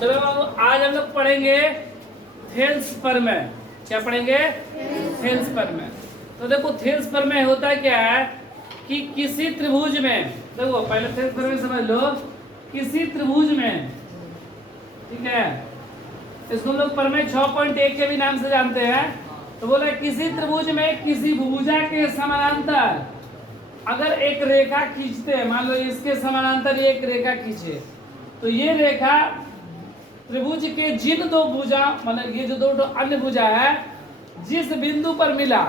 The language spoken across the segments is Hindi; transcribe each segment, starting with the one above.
चलो आज हम लोग पढ़ेंगे थेल्स प्रमेय। क्या पढ़ेंगे? थेल्स प्रमेय। तो देखो थेल्स प्रमेय होता क्या है कि किसी त्रिभुज में, देखो पहले थेल्स प्रमेय समझ लो। किसी त्रिभुज में, ठीक है, इसको हम लोग प्रमेय 6.1 के भी नाम से जानते हैं। तो बोला किसी त्रिभुज में किसी भुजा के समानांतर अगर एक रेखा खींचते हैं, मान लो इसके समानांतर एक रेखा खींचे, तो ये रेखा त्रिभुज के जिन दो भुजा, मतलब ये जो दो अन्य भुजा है, जिस बिंदु पर मिला,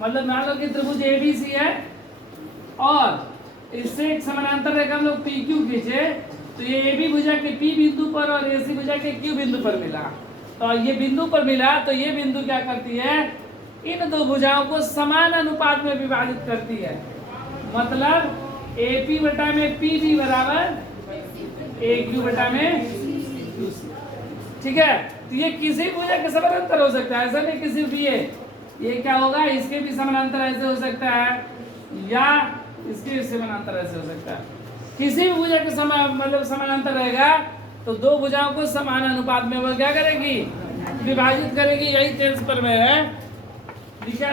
मतलब मान लो कि त्रिभुज एबीसी है और इससे एक समानांतर रेखा हम लोग पी क्यू खींचे, तो ये एबी भुजा के पी बिंदु पर और एसी भुजा के क्यू बिंदु पर मिला। तो ये बिंदु पर मिला तो ये बिंदु क्या करती है, इन दो भुजाओं को समान अनुपात में विभाजित करती है। मतलब एपी बटा में पीबी बराबर ए क्यू बटा में क्यू सी। ठीक है, तो ये किसी भुजा के समानांतर हो सकता है, ऐसा नहीं किसी भी ये क्या होगा, इसके भी समानांतर ऐसे हो सकता है या इसके भी समानांतर ऐसे हो सकता है। किसी भी भुजा के मतलब समानांतर रहेगा तो दो भुजाओं को समान अनुपात में वो क्या करेगी, विभाजित करेगी। यही थेल्स प्रमेय है।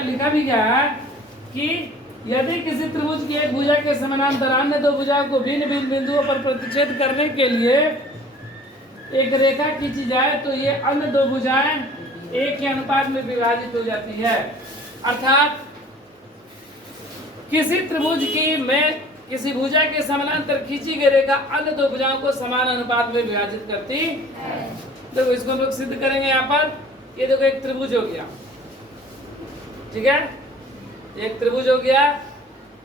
लिखा भी क्या है कि यदि किसी त्रिभुज की एक भुजा के समानांतर अन्य दो भुजाओं को भिन्न भिन्न बिंदुओं पर प्रतिच्छेद करने के लिए एक रेखा खींची जाए तो ये अन्य दो भुजाएं एक के अनुपात में विभाजित हो जाती है। अर्थात किसी त्रिभुज की में किसी भुजा के समानांतर खींची गई रेखा अन्य दो भुजाओं को समान अनुपात में विभाजित करती है। देखो इसको हम लोग सिद्ध करेंगे। यहाँ पर ये देखो एक त्रिभुज हो गया, ठीक है, एक त्रिभुज हो गया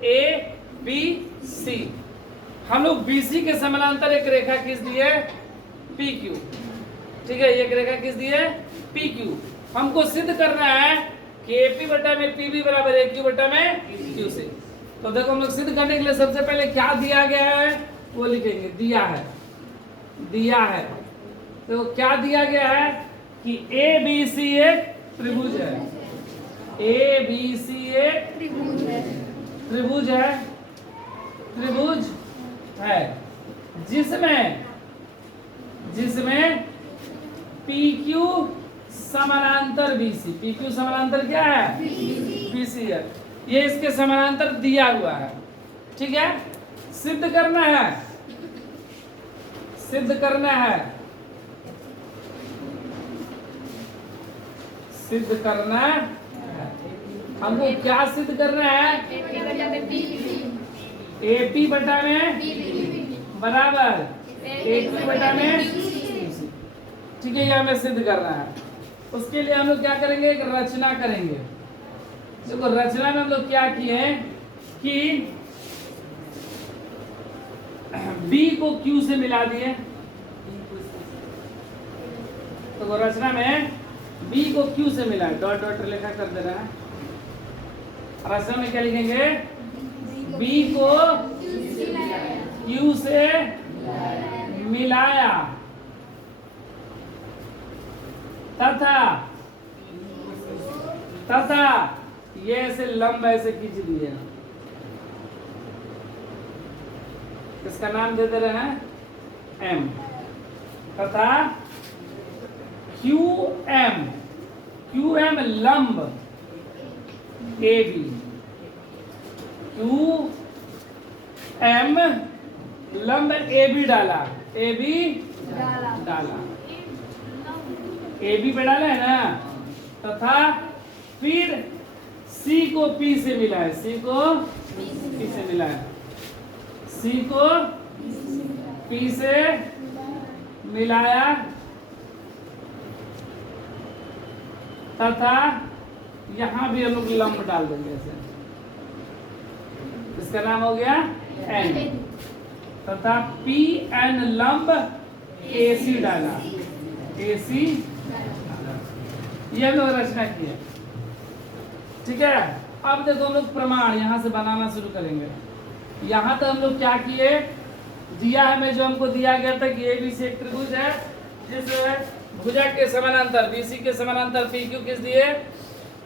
ए बी सी। हम लोग बीसी के समानांतर एक रेखा खींच दिए पी क्यू, ठीक है, एक रेखा खींच दिए पी क्यू। हमको सिद्ध करना है कि एपी बटा में पीबी बराबर ए क्यू बटा में क्यू सी। तो देखो हम लोग सिद्ध करने के लिए सबसे पहले क्या दिया गया है वो लिखेंगे। दिया है तो क्या दिया गया है कि ए बी सी एक त्रिभुज है, ए बी सी एक त्रिभुज है जिसमें पी क्यू समानांतर बीसी, पी क्यू समानांतर क्या है, बीसी है। ये इसके समानांतर दिया हुआ है, ठीक है। सिद्ध करना है हमको क्या सिद्ध करना है, एपी बटा में बराबर एक बटा में, ठीक है, ये हमें सिद्ध करना है। उसके लिए हम लोग क्या करेंगे, एक रचना करेंगे। देखो रचना में हम लोग क्या किए कि B को Q से मिला दिए। तो रचना में B को Q से मिला, डॉट डॉट लिखा कर दे रहा है। रचना में क्या लिखेंगे, B को Q से मिलाया तथा ये ऐसे लंब ऐसे खींच दिए। इसका नाम दे दे रहे हैं M तथा QM लंब AB, QM लंब AB डाला, AB पे डाला है ना, तथा फिर C को P से मिलाया, C को P से मिलाया तथा यहाँ भी हम लोग लंब डाल देंगे ऐसे। इसका नाम हो गया N तथा PN लंब AC डाला, AC ये हम लोग रचना की है, ठीक है। अब देखो हम लोग प्रमाण यहाँ से बनाना शुरू करेंगे। यहाँ तो हम लोग क्या किए, दिया हमें जो हमको दिया गया था कि एबीसी एक त्रिभुज है जिस भुजा के समानांतर बीसी के समानांतर पी क्यू खींच दिए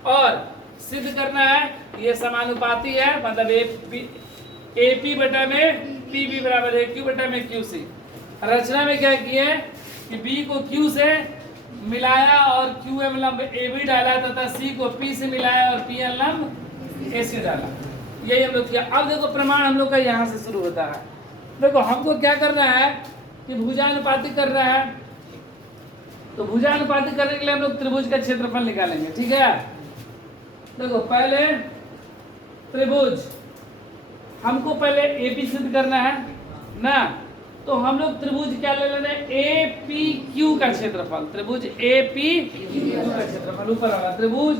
और सिद्ध करना है ये समानुपाती है, मतलब एपी बटा में पीबी बराबर है क्यू बटा में क्यू सी। रचना में क्या किए कि बी को क्यू से मिलाया और क्यू एम लंब ए बी डाला तथा सी को पी से मिलाया और पी एन लंब ए सी डाला। यही हम लोग किया। अब देखो प्रमाण हम लोग का यहाँ से शुरू होता है। देखो हमको क्या करना है कि भुजानुपातिक कर रहा है, तो भुजानुपातिक करने के लिए हम लोग त्रिभुज का क्षेत्रफल निकालेंगे। ठीक है, देखो पहले त्रिभुज हमको पहले एपी सिद्ध करना है ना, तो हम लोग त्रिभुज क्या ले लेते हैं, ए पी क्यू का क्षेत्रफल। त्रिभुज ए पी क्यू का क्षेत्रफल ऊपर वाला त्रिभुज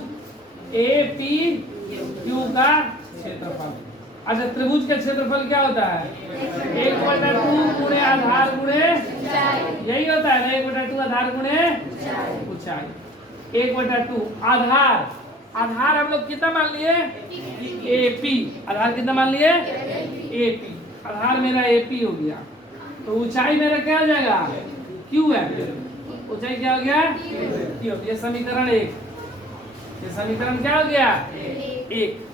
ए पी क्यू का क्षेत्रफल। अच्छा, त्रिभुज का क्षेत्रफल क्या होता है, 1/2 गुणे आधार गुणे, यही होता है ना, 1/2 आधार गुणे ऊंचाई। 1/2 आधार, आधार हम लोग कितना मान लिए, एपी। आधार कितना मान लिए, एपी। आधार मेरा एपी हो गया, तो ऊंचाई मेरा क्या हो जाएगा, क्यू है। ऊंचाई क्या हो गया, क्यू। ये समीकरण 1, ये समीकरण क्या हो गया, 1।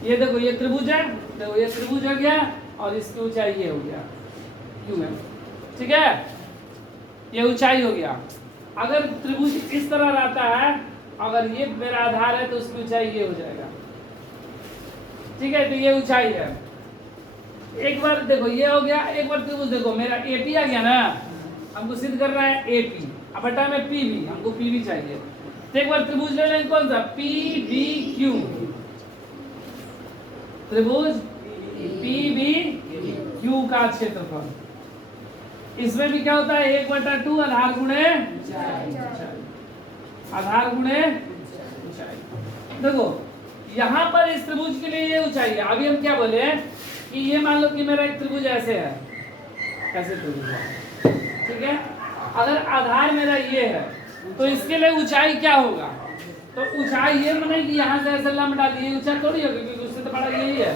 ये देखो ये त्रिभुज है, देखो ये त्रिभुज हो गया और इसकी ऊंचाई ये हो गया, क्यू है। ठीक है, ये ऊंचाई हो गया। अगर त्रिभुज इस तरह रहता है, अगर ये मेरा आधार है तो उसकी ऊंचाई ये हो जाएगा। ठीक है, तो ये ऊंचाई है। एक बार देखो ये हो गया, एक बार त्रिभुज देखो मेरा एपी आ गया ना, हमको सिद्ध करना है एपी, अब बटा में पीबी, हमको पीबी चाहिए। तो एक बार त्रिभुज ले लेंगे कौन सा, पीबी क्यू। त्रिभुज पीबी क्यू का क्षेत्रफल, इसमें भी क्या होता है, 1/2 आधार गुणे आधार गुणे ऊंचाई। देखो यहाँ पर इस त्रिभुज के लिए ये ऊंचाई है। अभी हम क्या बोले कि ये मान लो कि मेरा एक त्रिभुज ऐसे है, ऐसे त्रिभुज है। ठीक है, अगर आधार मेरा ये है तो इसके लिए ऊंचाई क्या होगा, तो ऊंचाई ये माने कि यहाँ से ऐसे लंब डालिए, ऊंचाई थोड़ी होगी क्योंकि उससे तो बड़ा यही है।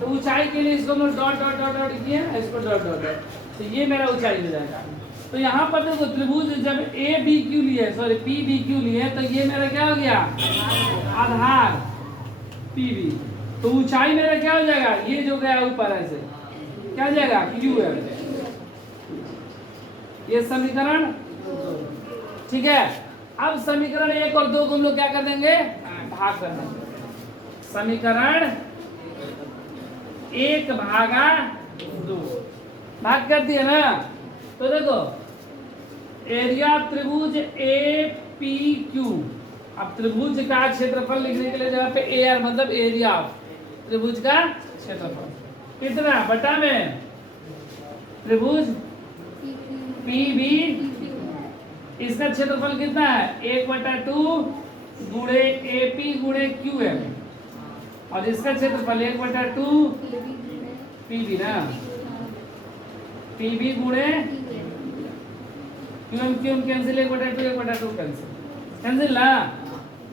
तो ऊंचाई के लिए इसको हम डॉट डॉट डॉट डॉट किए, इसको डॉट डॉट डॉट, तो ये मेरा ऊंचाई हो जाएगा। तो यहाँ पर देखो त्रिभुज जब ए बी क्यू लिए, सॉरी पी बी क्यू लिए, तो ये मेरा क्या हो गया, आधार पी बी। तो ऊंचाई मेरा क्या हो जाएगा, ये जो गया ऊपर ऐसे क्या हो जाएगा, क्यू है। ये समीकरण, ठीक है। अब समीकरण 1 और 2 को हम लोग क्या कर देंगे, भाग कर देंगे। समीकरण 1/2 भाग कर दिया ना, तो देखो एरिया त्रिभुज ए पी क्यू। अब त्रिभुज का क्षेत्रफल लिखने के लिए जगह पे ए आर मतलब एरिया त्रिभुज का क्षेत्रफल कितना, बटा में त्रिभुज पी बी, इसका क्षेत्रफल कितना है, 1/2 गुणे ए पी गुणे क्यू एम, और इसका क्षेत्रफल 1/2 पी बी ना, पी बी गुणे क्यू एम कैंसिल, 1/2 कैंसिल ना,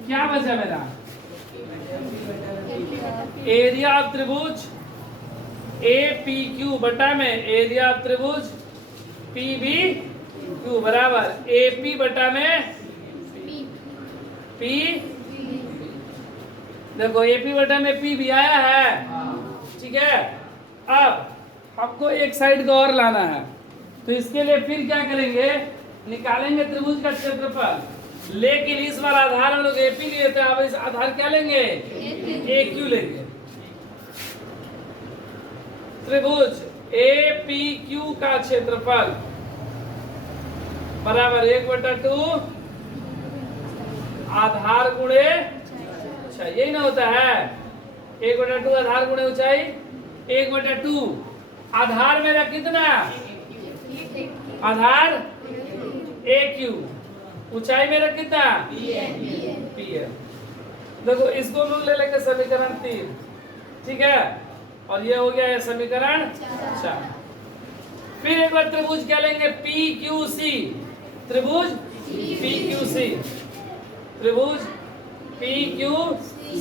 क्या बचा मेरा, एरिया ऑफ त्रिभुज ए पी क्यू बटा में एरिया ऑफ त्रिभुज पी बी क्यू बराबर ए पी बटा में पी। देखो ए पी बटा में पी भी आया है, ठीक है। अब हमको एक साइड को और लाना है, तो इसके लिए फिर क्या करेंगे, निकालेंगे त्रिभुज का क्षेत्रफल। लेकिन इस बार आधार हम लोग एपी लिए थे, अब इस आधार क्या लेंगे, ए क्यू लेंगे। त्रिभुज ए पी क्यू का क्षेत्रफल बराबर 1/2 आधार गुणे, अच्छा यही ना होता है, 1/2 आधार गुणे ऊंचाई, 1/2 आधार मेरा कितना, आधार ए क्यू, ऊंचाई मेरा कितना, पी है। देखो इसको हम लोग ले लेंगे समीकरण 3, ठीक है, और ये हो गया है समीकरण 4। फिर एक बार त्रिभुज क्या लेंगे, पी क्यू सी, त्रिभुज पी क्यू सी, त्रिभुज पी क्यू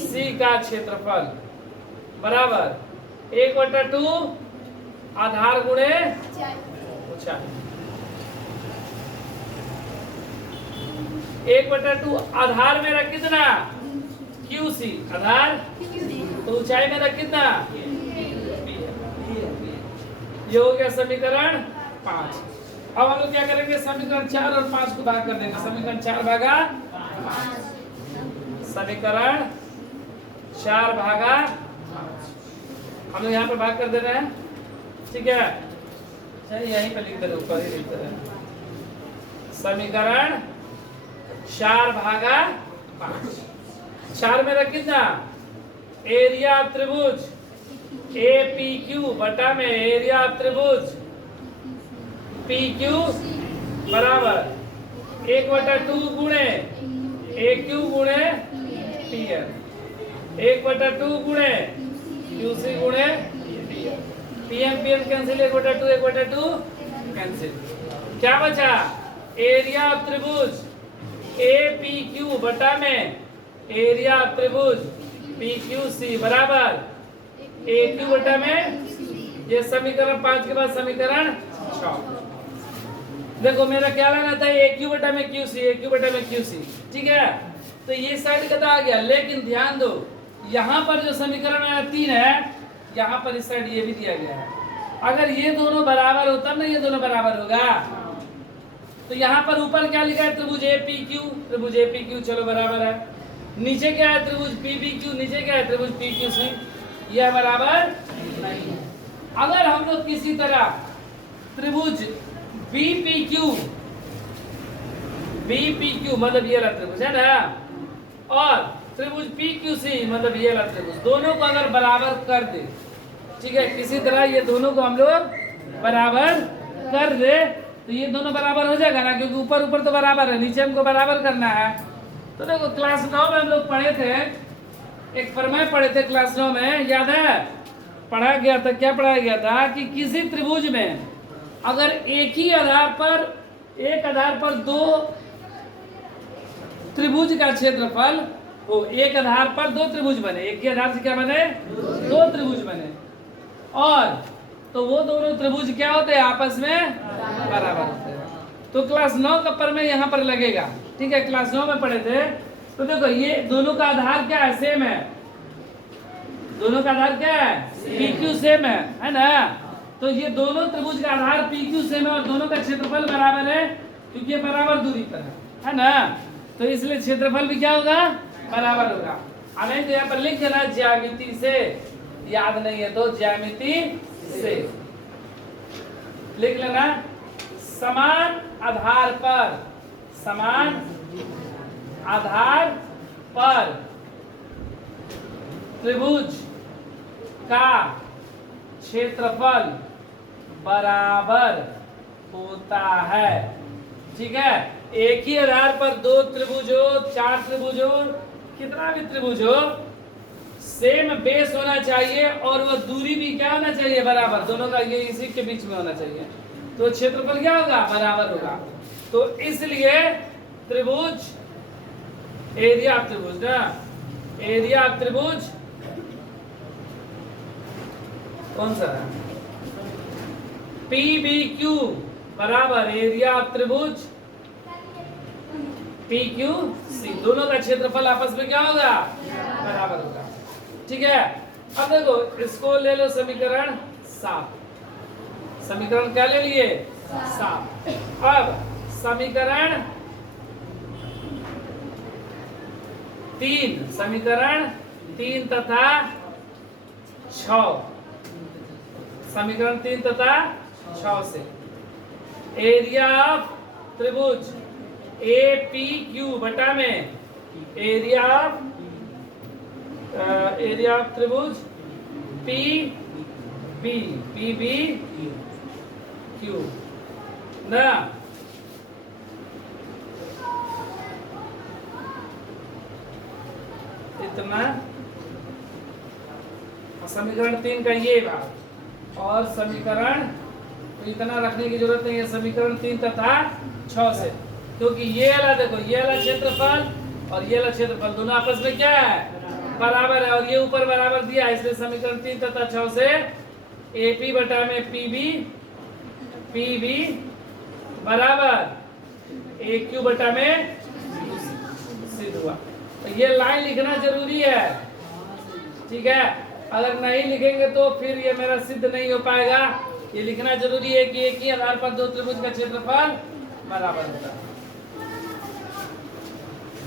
सी का क्षेत्रफल बराबर 1/2 आधार गुणे ऊंचाई, 1/2 आधार मेरा कितना, क्यू सी आधार, तो ऊंचाई मेरा कितना, ये हो गया समीकरण 5। अब हम लोग क्या करेंगे, समीकरण 4 और 5 को भाग कर देंगे। समीकरण 4 भागा 5, समीकरण 4 भागा 5 हम लोग यहाँ पे भाग कर दे रहे हैं, ठीक है। चलिए यहीं पे लिख दे रहे, ऊपर ही लिख दे रहे। समीकरण 4 भागा 5, 4 मेरा कितना, एरिया ऑफ त्रिभुज ए पी क्यू बटा में एरिया ऑफ त्रिभुज पी क्यू बराबर 1/2 गुणे ए क्यू गुणे पी एन, 1/2 गुणे क्यू सी गुणे पी एन कैंसिल, 1/2 कैंसिल। क्या बचा, एरिया ऑफ त्रिभुज ए पी क्यू बटा में एरिया ऑफ त्रिभुज पी क्यू सी बराबर ए क्यू बटा में, ये समीकरण 5 के बाद समीकरण 6। देखो मेरा क्या लेना था, ए क्यू बटा में क्यू सी, ए क्यू बटा में क्यू सी, ठीक है। तो ये साइड का तो आ गया, लेकिन ध्यान दो यहाँ पर जो समीकरण मेरा 3 है, यहाँ पर इस साइड ये भी दिया गया है। अगर ये दोनों बराबर हो तब ना ये दोनों बराबर होगा। तो यहाँ पर ऊपर क्या लिखा है, त्रिभुज ए पी क्यू, त्रिभुज ए पी क्यू चलो बराबर है। नीचे क्या है, त्रिभुज पी बी क्यू, नीचे क्या है, त्रिभुज पी क्यू सी, यह बराबर नहीं है। अगर हम लोग किसी तरह त्रिभुज बी पी क्यू मतलब ये वाला त्रिभुज है ना, और त्रिभुज पी क्यू सी मतलब ये वाला त्रिभुज, दोनों को अगर बराबर कर दे, ठीक है, किसी तरह ये दोनों को हम लोग बराबर कर दे तो ये दोनों बराबर हो जाएगा ना, क्योंकि ऊपर ऊपर तो बराबर है, नीचे हमको बराबर करना है। तो देखो क्लास 9 में हम लोग पढ़े थे, एक प्रमेय पढ़े थे क्लास 9 में, याद है, पढ़ा गया था, क्या पढ़ाया गया था कि किसी त्रिभुज में अगर एक ही आधार पर दो त्रिभुज का क्षेत्रफल हो, एक आधार पर दो त्रिभुज बने, एक ही आधार से क्या बने, दो त्रिभुज बने, और तो वो दोनों त्रिभुज क्या होते हैं, आपस में बराबर होते हैं। तो क्लास 9 का प्रमेय यहाँ पर लगेगा, ठीक है, क्लास 9 में पढ़े थे। तो देखो ये दोनों का आधार क्या है, सेम है, दोनों का आधार क्या है, पी क्यू सेम है ना। तो ये दोनों त्रिभुज का आधार पी क्यू सेम है और दोनों का क्षेत्रफल बराबर है, क्योंकि ये बराबर दूरी पर है ना। तो इसलिए क्षेत्रफल भी क्या होगा, बराबर होगा। नहीं तो यहाँ पर लिख देना ज्यामिति से, याद नहीं है तो ज्यामिति से लिख लेना। समान आधार पर त्रिभुज का क्षेत्रफल बराबर होता है, ठीक है। एक ही आधार पर दो त्रिभुज हो, चार त्रिभुज हो, कितना भी त्रिभुज हो, सेम बेस होना चाहिए और वो दूरी भी क्या होना चाहिए, बराबर, दोनों का ये इसी के बीच में होना चाहिए, तो क्षेत्रफल क्या होगा, बराबर होगा। तो इसलिए त्रिभुज एरिया ऑफ त्रिभुज ना, एरिया ऑफ त्रिभुज कौन सा है, पी बी क्यू बराबर एरिया ऑफ त्रिभुज पी क्यू सी, दोनों का क्षेत्रफल आपस में क्या होगा, बराबर होगा, ठीक है। अब देखो इसको ले लो समीकरण 7, समीकरण क्या ले लिए, 7। अब समीकरण 3 तथा 6, समीकरण 3 तथा 6 से एरिया ऑफ त्रिभुज ए पी क्यू बटा में एरिया ऑफ त्रिभुज पी बी क्यू ना, इतना समीकरण 3 का ये भाग, और समीकरण तो इतना रखने की जरूरत नहीं है, समीकरण 3 तथा 6 से, क्योंकि ये वाला देखो, ये वाला क्षेत्रफल और ये वाला क्षेत्रफल दोनों आपस में क्या है, बराबर है, और ये ऊपर बराबर दिया है, इसलिए समीकरण 3 तथा 6 से AP बटा में PB बराबर AQ बटा में सिद्ध हुआ। तो ये लाइन लिखना जरूरी है, ठीक है, अगर नहीं लिखेंगे तो फिर ये मेरा सिद्ध नहीं हो पाएगा, ये लिखना जरूरी है कि एक ही आधार पर दो त्रिभुज का क्षेत्रफल बराबर होता है।